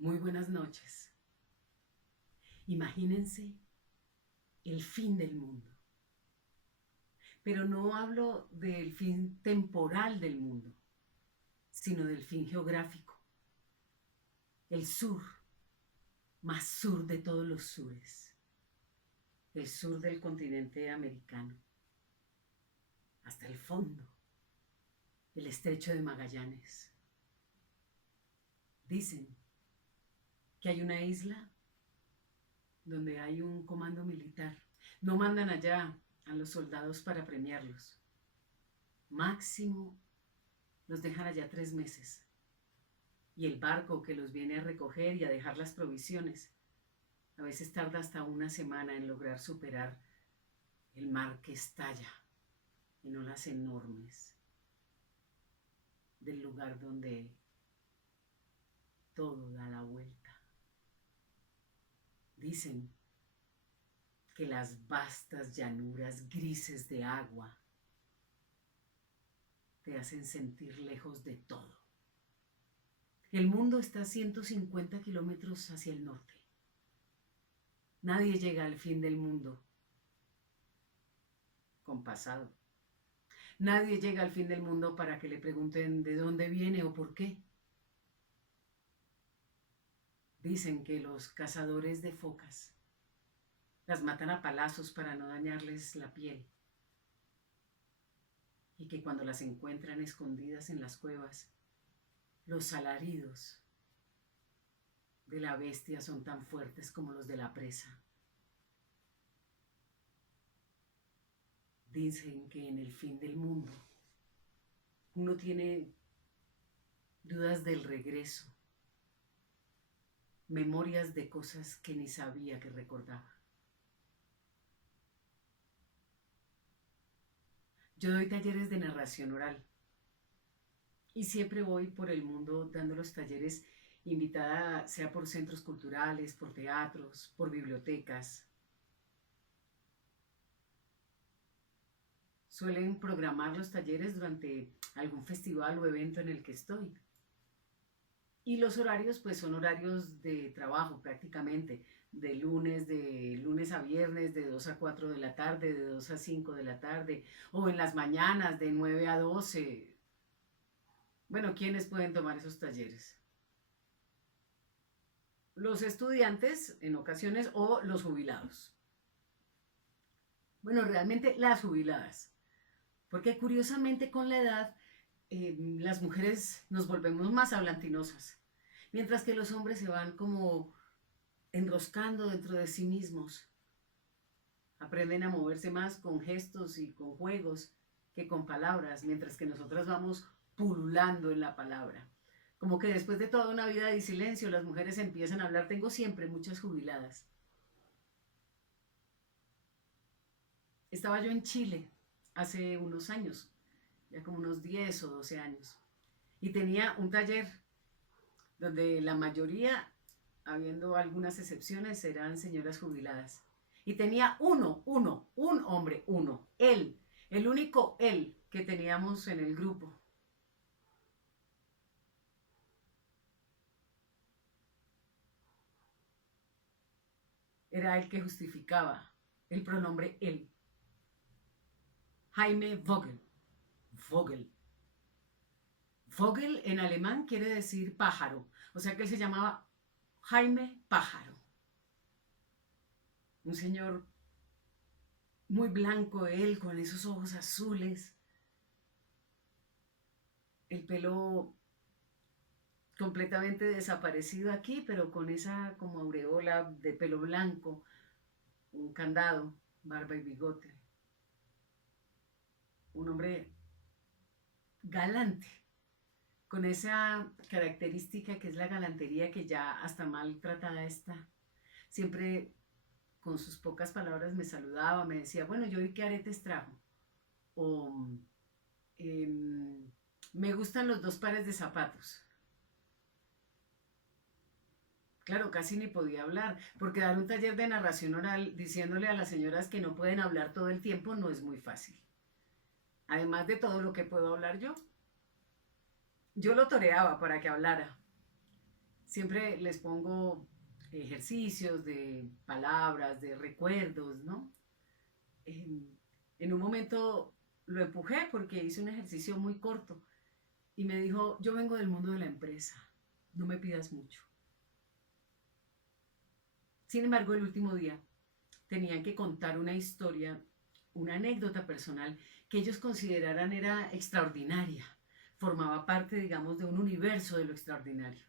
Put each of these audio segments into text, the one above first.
Muy buenas noches. Imagínense el fin del mundo. Pero no hablo del fin temporal del mundo, sino del fin geográfico. El sur, más sur de todos los sures. El sur del continente americano. Hasta el fondo. El estrecho de Magallanes. Dicen que hay una isla donde hay un comando militar. No mandan allá a los soldados para premiarlos. Máximo los dejan allá 3 meses. Y el barco que los viene a recoger y a dejar las provisiones a veces tarda hasta una semana en lograr superar el mar que estalla en olas enormes del lugar donde todo da la vuelta. Dicen que las vastas llanuras grises de agua te hacen sentir lejos de todo. El mundo está a 150 kilómetros hacia el norte. Nadie llega al fin del mundo con pasado. Nadie llega al fin del mundo para que le pregunten de dónde viene o por qué. Dicen que los cazadores de focas las matan a palazos para no dañarles la piel. Y que cuando las encuentran escondidas en las cuevas, los alaridos de la bestia son tan fuertes como los de la presa. Dicen que en el fin del mundo uno tiene dudas del regreso, memorias de cosas que ni sabía que recordaba. Yo doy talleres de narración oral y siempre voy por el mundo dando los talleres, invitada sea por centros culturales, por teatros, por bibliotecas. Suelen programar los talleres durante algún festival o evento en el que estoy. Y los horarios pues son horarios de trabajo prácticamente, de lunes a viernes, de 2 a 4 de la tarde, de 2 a 5 de la tarde, o en las mañanas de 9 a 12. Bueno, ¿quiénes pueden tomar esos talleres? Los estudiantes en ocasiones o los jubilados. Bueno, realmente las jubiladas, porque curiosamente con la edad las mujeres nos volvemos más hablantinosas, mientras que los hombres se van como enroscando dentro de sí mismos. Aprenden a moverse más con gestos y con juegos que con palabras, mientras que nosotras vamos pululando en la palabra. Como que después de toda una vida de silencio, las mujeres empiezan a hablar. Tengo siempre muchas jubiladas. Estaba yo en Chile hace unos años, ya como unos 10 o 12 años, y tenía un taller donde la mayoría, habiendo algunas excepciones, eran señoras jubiladas. Y tenía un hombre, él, el único él que teníamos en el grupo. Era el que justificaba el pronombre él. Jaime Vogel. Vogel. Vogel en alemán quiere decir pájaro. O sea que él se llamaba Jaime Pájaro. Un señor muy blanco él, con esos ojos azules. El pelo completamente desaparecido aquí, pero con esa como aureola de pelo blanco, un candado, barba y bigote. Un hombre galante, con esa característica que es la galantería que ya hasta maltratada está. Siempre con sus pocas palabras me saludaba, me decía, bueno, ¿yo y qué aretes trajo? O me gustan los 2 pares de zapatos. Claro, casi ni podía hablar, porque dar un taller de narración oral diciéndole a las señoras que no pueden hablar todo el tiempo no es muy fácil. Además de todo lo que puedo hablar yo. Yo lo toreaba para que hablara. siempre les pongo ejercicios de palabras, de recuerdos, ¿no? En un momento lo empujé porque hice un ejercicio muy corto y me dijo, yo vengo del mundo de la empresa, no me pidas mucho. Sin embargo, el último día tenían que contar una historia, una anécdota personal que ellos consideraran era extraordinaria, formaba parte, digamos, de un universo de lo extraordinario.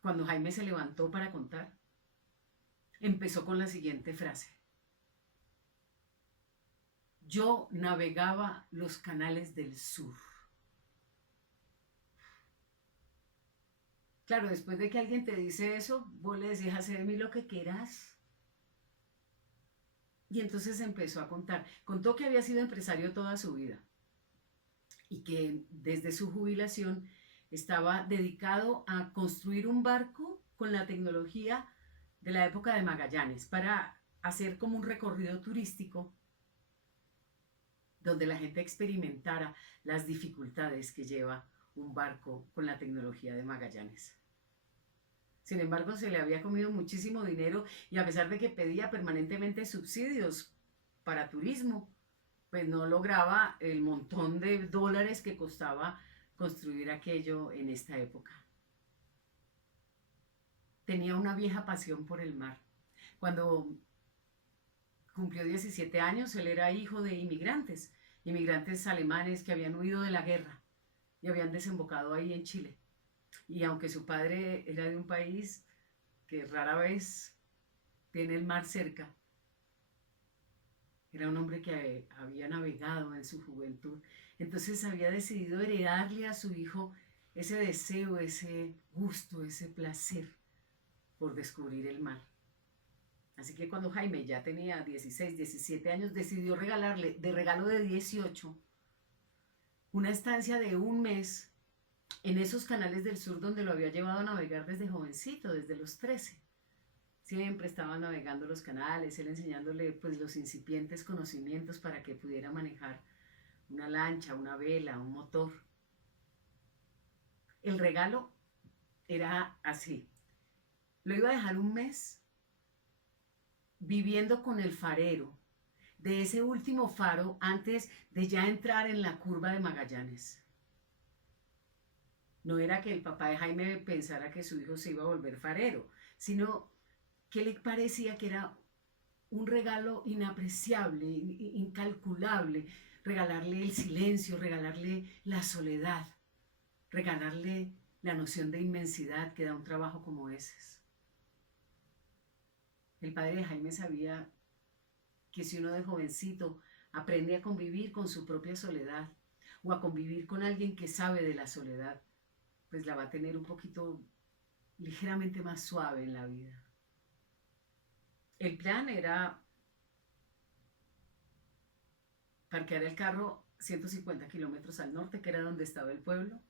Cuando Jaime se levantó para contar, empezó con la siguiente frase. Yo navegaba los canales del sur. Claro, después de que alguien te dice eso, vos le decís, hacer de mí lo que quieras. Y entonces empezó a contar. Contó que había sido empresario toda su vida y que desde su jubilación estaba dedicado a construir un barco con la tecnología de la época de Magallanes para hacer como un recorrido turístico donde la gente experimentara las dificultades que lleva un barco con la tecnología de Magallanes. Sin embargo, se le había comido muchísimo dinero y a pesar de que pedía permanentemente subsidios para turismo, pues no lograba el montón de dólares que costaba construir aquello en esta época. Tenía una vieja pasión por el mar. Cuando cumplió 17 años, él era hijo de inmigrantes alemanes que habían huido de la guerra y habían desembocado ahí en Chile. Y aunque su padre era de un país que rara vez tiene el mar cerca, era un hombre que había navegado en su juventud, entonces había decidido heredarle a su hijo ese deseo, ese gusto, ese placer por descubrir el mar. Así que cuando Jaime ya tenía 16, 17 años, decidió regalarle, de regalo de 18, una estancia de un mes en esos canales del sur donde lo había llevado a navegar desde jovencito, desde los 13. Siempre estaba navegando los canales, él enseñándole pues los incipientes conocimientos para que pudiera manejar una lancha, una vela, un motor. El regalo era así. Lo iba a dejar un mes viviendo con el farero de ese último faro antes de ya entrar en la curva de Magallanes. No era que el papá de Jaime pensara que su hijo se iba a volver farero, sino que le parecía que era un regalo inapreciable, incalculable, regalarle el silencio, regalarle la soledad, regalarle la noción de inmensidad que da un trabajo como ese. El padre de Jaime sabía que si uno de jovencito aprende a convivir con su propia soledad o a convivir con alguien que sabe de la soledad, pues la va a tener un poquito ligeramente más suave en la vida. El plan era parquear el carro 150 kilómetros al norte, que era donde estaba el pueblo,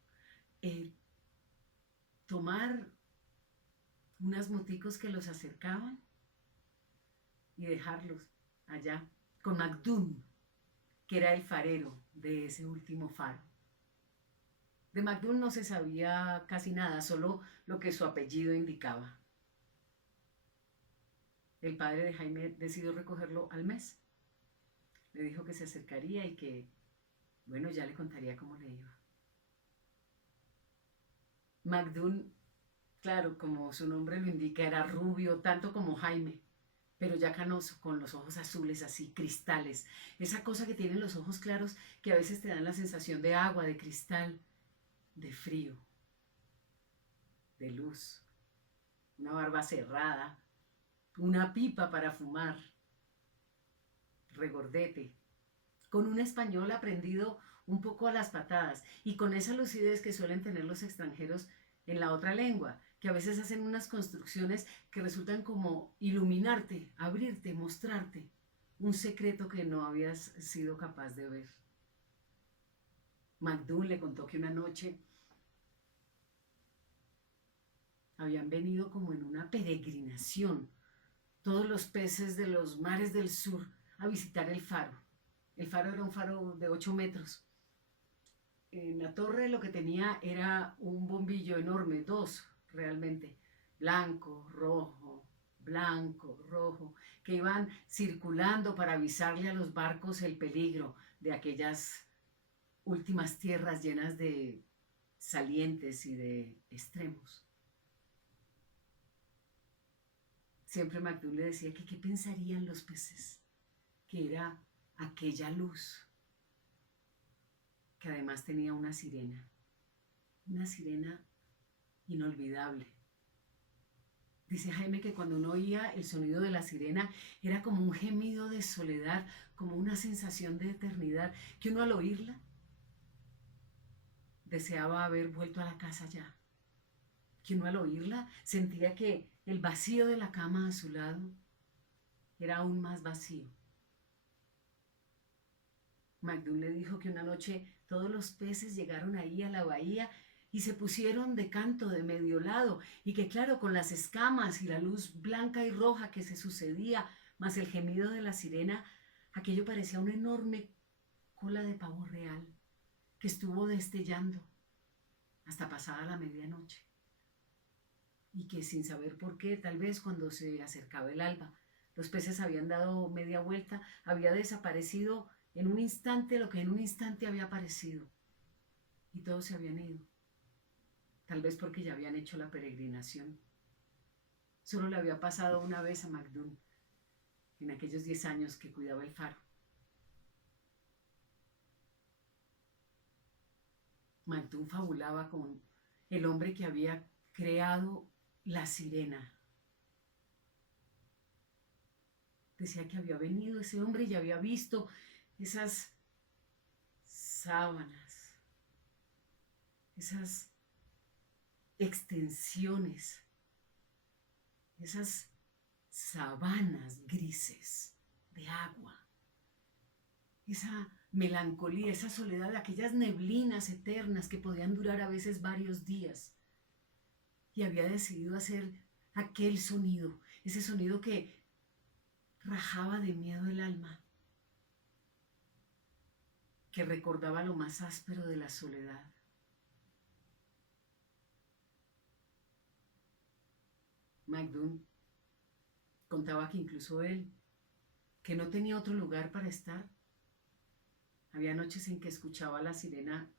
tomar unas moticos que los acercaban y dejarlos allá con Macdún, que era el farero de ese último faro. De Macdún no se sabía casi nada, solo lo que su apellido indicaba. El padre de Jaime decidió recogerlo al mes. Le dijo que se acercaría y que, bueno, ya le contaría cómo le iba. Macdún, claro, como su nombre lo indica, era rubio, tanto como Jaime, pero ya canoso, con los ojos azules así, cristales. Esa cosa que tienen los ojos claros que a veces te dan la sensación de agua, de cristal, de frío, de luz. Una barba cerrada, una pipa para fumar, regordete, con un español aprendido un poco a las patadas y con esa lucidez que suelen tener los extranjeros en la otra lengua, que a veces hacen unas construcciones que resultan como iluminarte, abrirte, mostrarte un secreto que no habías sido capaz de ver. Macdún le contó que una noche habían venido como en una peregrinación todos los peces de los mares del sur a visitar el faro. El faro era un faro de 8 metros. En la torre lo que tenía era un bombillo enorme, dos realmente, blanco, rojo, que iban circulando para avisarle a los barcos el peligro de aquellas últimas tierras llenas de salientes y de extremos. Siempre MacDougall le decía que qué pensarían los peces, que era aquella luz, que además tenía una sirena inolvidable. Dice Jaime que cuando uno oía el sonido de la sirena era como un gemido de soledad, como una sensación de eternidad, que uno al oírla deseaba haber vuelto a la casa ya, que uno al oírla sentía que el vacío de la cama a su lado era aún más vacío. MacDougall le dijo que una noche todos los peces llegaron ahí a la bahía y se pusieron de canto de medio lado, y que claro, con las escamas y la luz blanca y roja que se sucedía, más el gemido de la sirena, aquello parecía una enorme cola de pavo real que estuvo destellando hasta pasada la medianoche, y que sin saber por qué, tal vez cuando se acercaba el alba, los peces habían dado media vuelta, había desaparecido en un instante lo que en un instante había aparecido, y todos se habían ido, tal vez porque ya habían hecho la peregrinación. Solo le había pasado una vez a MacDougall en aquellos 10 años que cuidaba el faro. MacDougall fabulaba con el hombre que había creado la sirena. Decía que había venido ese hombre y había visto esas sábanas, esas extensiones, esas sabanas grises de agua, esa melancolía, esa soledad, aquellas neblinas eternas que podían durar a veces varios días. Y había decidido hacer aquel sonido, ese sonido que rajaba de miedo el alma, que recordaba lo más áspero de la soledad. MacDougall contaba que incluso él, que no tenía otro lugar para estar, había noches en que escuchaba a la sirena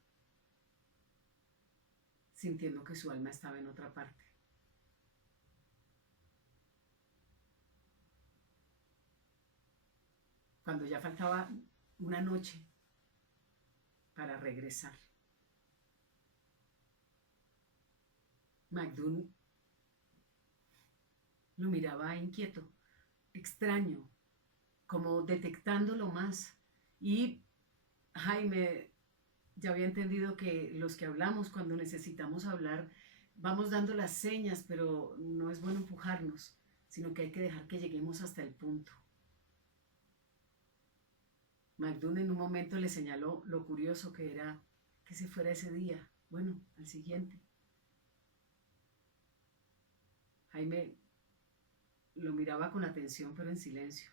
sintiendo que su alma estaba en otra parte. Cuando ya faltaba una noche para regresar, MacDougall lo miraba inquieto, extraño, como detectándolo más. Y Jaime ya había entendido que los que hablamos, cuando necesitamos hablar, vamos dando las señas, pero no es bueno empujarnos, sino que hay que dejar que lleguemos hasta el punto. MacDougall en un momento le señaló lo curioso que era que se fuera ese día, bueno, al siguiente. Jaime lo miraba con atención, pero en silencio.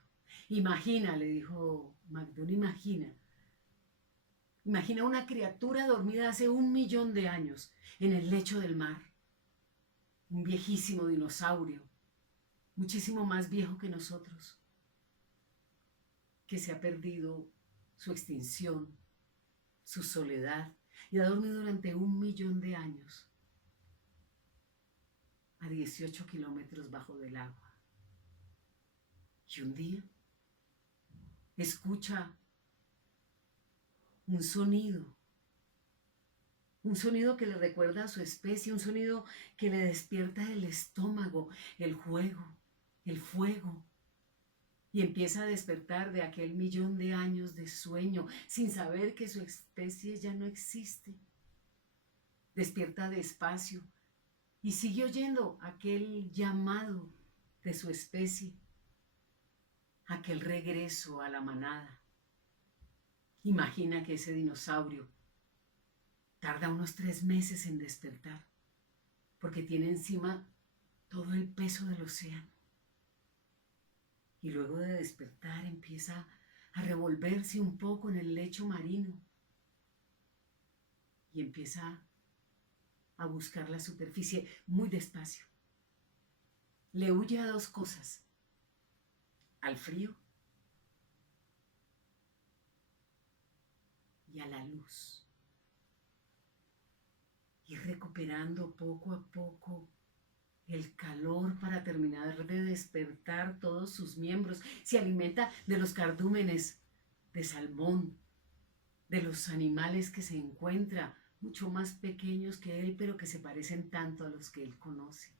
Imagina, le dijo MacDougall, imagina una criatura dormida hace 1.000.000 de años en el lecho del mar. Un viejísimo dinosaurio, muchísimo más viejo que nosotros, que se ha perdido su extinción, su soledad, y ha dormido durante 1.000.000 de años a 18 kilómetros bajo del agua. Y un día escucha un sonido que le recuerda a su especie, un sonido que le despierta el estómago, el juego, el fuego, y empieza a despertar de aquel 1.000.000 de años de sueño, sin saber que su especie ya no existe. Despierta despacio y sigue oyendo aquel llamado de su especie, aquel regreso a la manada. Imagina que ese dinosaurio tarda unos 3 meses en despertar, porque tiene encima todo el peso del océano. Y luego de despertar empieza a revolverse un poco en el lecho marino. y empieza a buscar la superficie muy despacio. Le huye a dos cosas, al frío y a la luz. Y recuperando poco a poco el calor para terminar de despertar todos sus miembros. Se alimenta de los cardúmenes de salmón, de los animales que se encuentra, mucho más pequeños que él, pero que se parecen tanto a los que él conoce.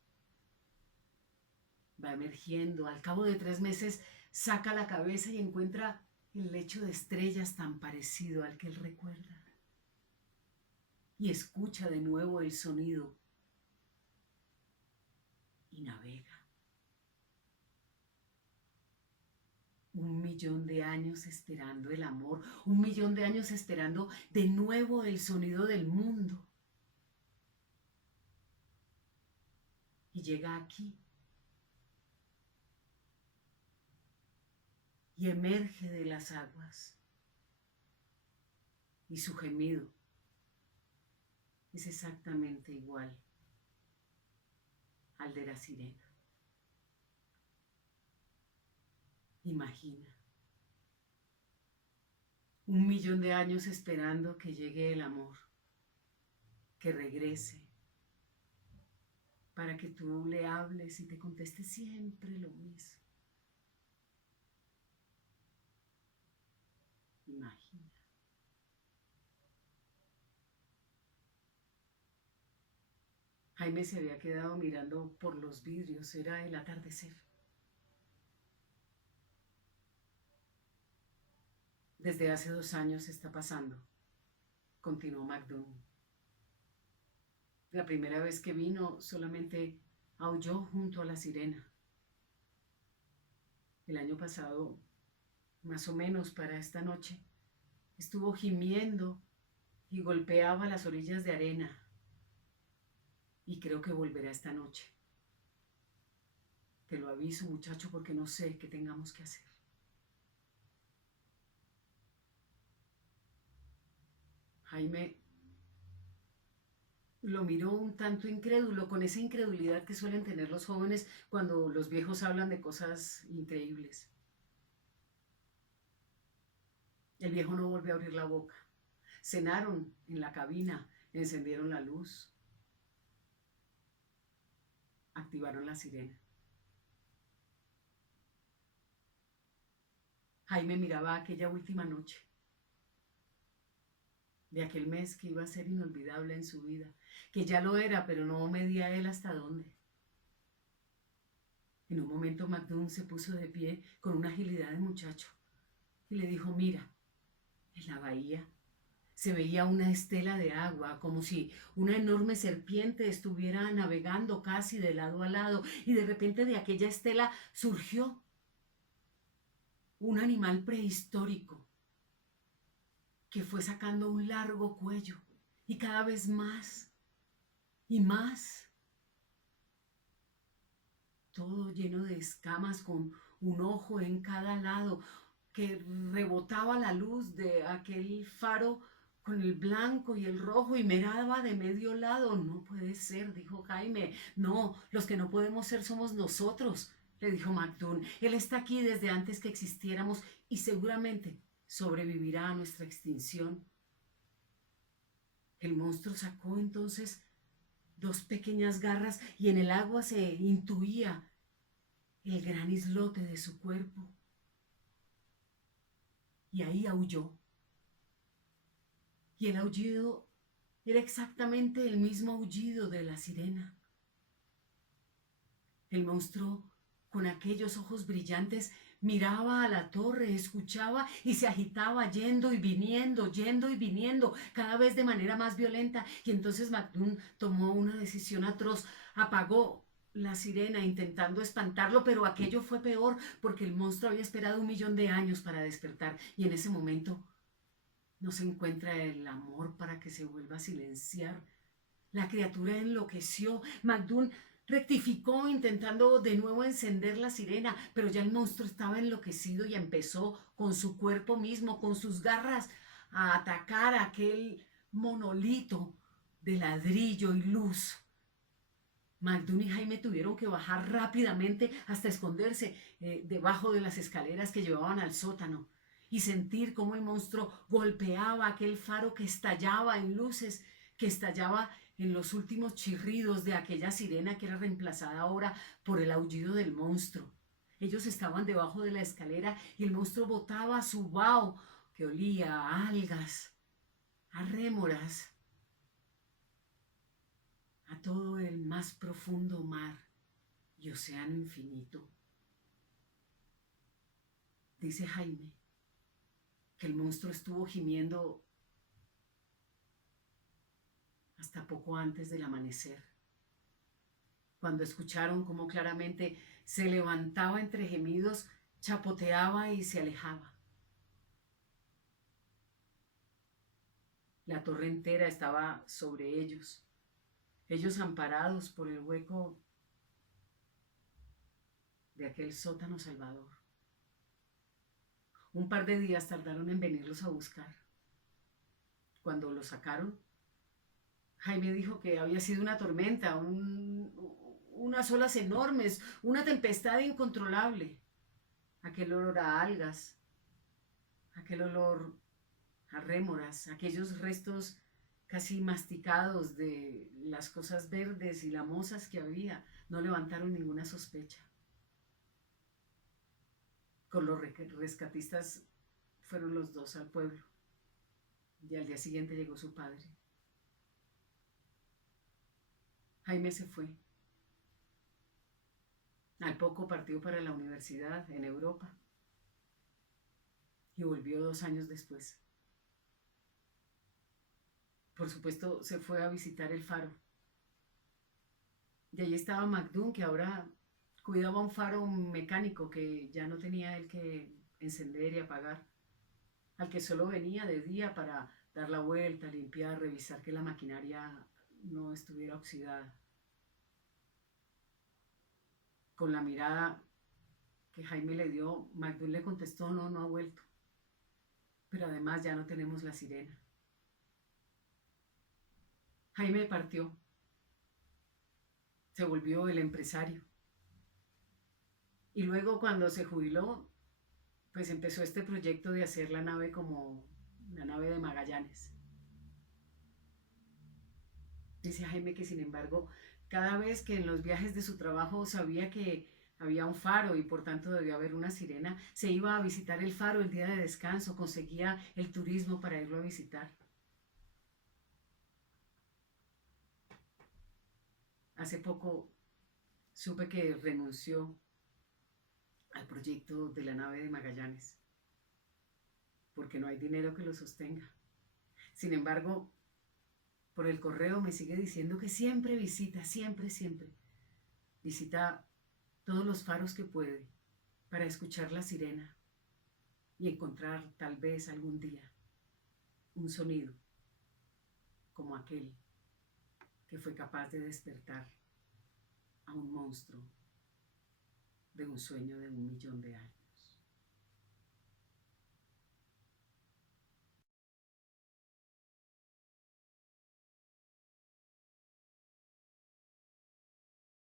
Va emergiendo. Al cabo de 3 meses saca la cabeza y encuentra el lecho de estrellas tan parecido al que él recuerda. Y escucha de nuevo el sonido y navega. 1.000.000 de años esperando el amor, 1.000.000 de años esperando de nuevo el sonido del mundo. Y llega aquí. Y emerge de las aguas. Y su gemido es exactamente igual al de la sirena. Imagina. 1.000.000 de años esperando que llegue el amor, que regrese, para que tú le hables y te conteste siempre lo mismo. Imagina. Jaime se había quedado mirando por los vidrios, era el atardecer. Desde hace 2 años está pasando, continuó McDoon. La primera vez que vino solamente aulló junto a la sirena. El año pasado, más o menos para esta noche, estuvo gimiendo y golpeaba las orillas de arena. Y creo que volverá esta noche. Te lo aviso, muchacho, porque no sé qué tengamos que hacer. Jaime lo miró un tanto incrédulo, con esa incredulidad que suelen tener los jóvenes cuando los viejos hablan de cosas increíbles. El viejo no volvió a abrir la boca. Cenaron en la cabina, encendieron la luz, activaron la sirena. Jaime miraba aquella última noche de aquel mes que iba a ser inolvidable en su vida, que ya lo era, pero no medía él hasta dónde. En un momento McDoon se puso de pie con una agilidad de muchacho y le dijo: mira, en la bahía se veía una estela de agua, como si una enorme serpiente estuviera navegando casi de lado a lado, y de repente de aquella estela surgió un animal prehistórico que fue sacando un largo cuello y cada vez más y más, todo lleno de escamas con un ojo en cada lado, que rebotaba la luz de aquel faro con el blanco y el rojo y miraba de medio lado. No puede ser, dijo Jaime. No, los que no podemos ser somos nosotros, le dijo McDoon. Él está aquí desde antes que existiéramos y seguramente sobrevivirá a nuestra extinción. El monstruo sacó entonces 2 pequeñas garras y en el agua se intuía el gran islote de su cuerpo. Y ahí aulló. Y el aullido era exactamente el mismo aullido de la sirena. El monstruo, con aquellos ojos brillantes, miraba a la torre, escuchaba y se agitaba yendo y viniendo, cada vez de manera más violenta. Y entonces McDoon tomó una decisión atroz, apagó la sirena intentando espantarlo, pero aquello fue peor porque el monstruo había esperado 1.000.000 de años para despertar y en ese momento no se encuentra el amor para que se vuelva a silenciar. La criatura enloqueció. McDoon rectificó intentando de nuevo encender la sirena, pero ya el monstruo estaba enloquecido y empezó con su cuerpo mismo, con sus garras, a atacar a aquel monolito de ladrillo y luz. Magdún y Jaime tuvieron que bajar rápidamente hasta esconderse debajo de las escaleras que llevaban al sótano y sentir cómo el monstruo golpeaba aquel faro que estallaba en luces, que estallaba en los últimos chirridos de aquella sirena que era reemplazada ahora por el aullido del monstruo. Ellos estaban debajo de la escalera y el monstruo botaba su vaho que olía a algas, a rémoras, a todo el más profundo mar y océano infinito. Dice Jaime que el monstruo estuvo gimiendo hasta poco antes del amanecer, cuando escucharon cómo claramente se levantaba entre gemidos, chapoteaba y se alejaba. La torre entera estaba sobre ellos, ellos amparados por el hueco de aquel sótano salvador. Un par de días tardaron en venirlos a buscar. Cuando los sacaron, Jaime dijo que había sido una tormenta, unas olas enormes, una tempestad incontrolable. Aquel olor a algas, aquel olor a rémoras, aquellos restos casi masticados de las cosas verdes y lamosas que había, no levantaron ninguna sospecha. Con los rescatistas fueron los dos al pueblo y al día siguiente llegó su padre. Jaime se fue. Al poco partió para la universidad en Europa y volvió 2 años después. Por supuesto, se fue a visitar el faro. Y allí estaba Magdún, que ahora cuidaba un faro mecánico que ya no tenía él que encender y apagar, al que solo venía de día para dar la vuelta, limpiar, revisar que la maquinaria no estuviera oxidada. Con la mirada que Jaime le dio, Magdún le contestó: no, no ha vuelto. Pero además ya no tenemos la sirena. Jaime partió. Se volvió el empresario. Y luego, cuando se jubiló, pues empezó este proyecto de hacer la nave como la nave de Magallanes. Dice Jaime que, sin embargo, cada vez que en los viajes de su trabajo sabía que había un faro y por tanto debía haber una sirena, se iba a visitar el faro el día de descanso, conseguía el turismo para irlo a visitar. Hace poco supe que renunció al proyecto de la nave de Magallanes porque no hay dinero que lo sostenga. Sin embargo, por el correo me sigue diciendo que siempre visita, siempre visita todos los faros que puede para escuchar la sirena y encontrar tal vez algún día un sonido como aquel que fue capaz de despertar a un monstruo de un sueño de 1.000.000 de años.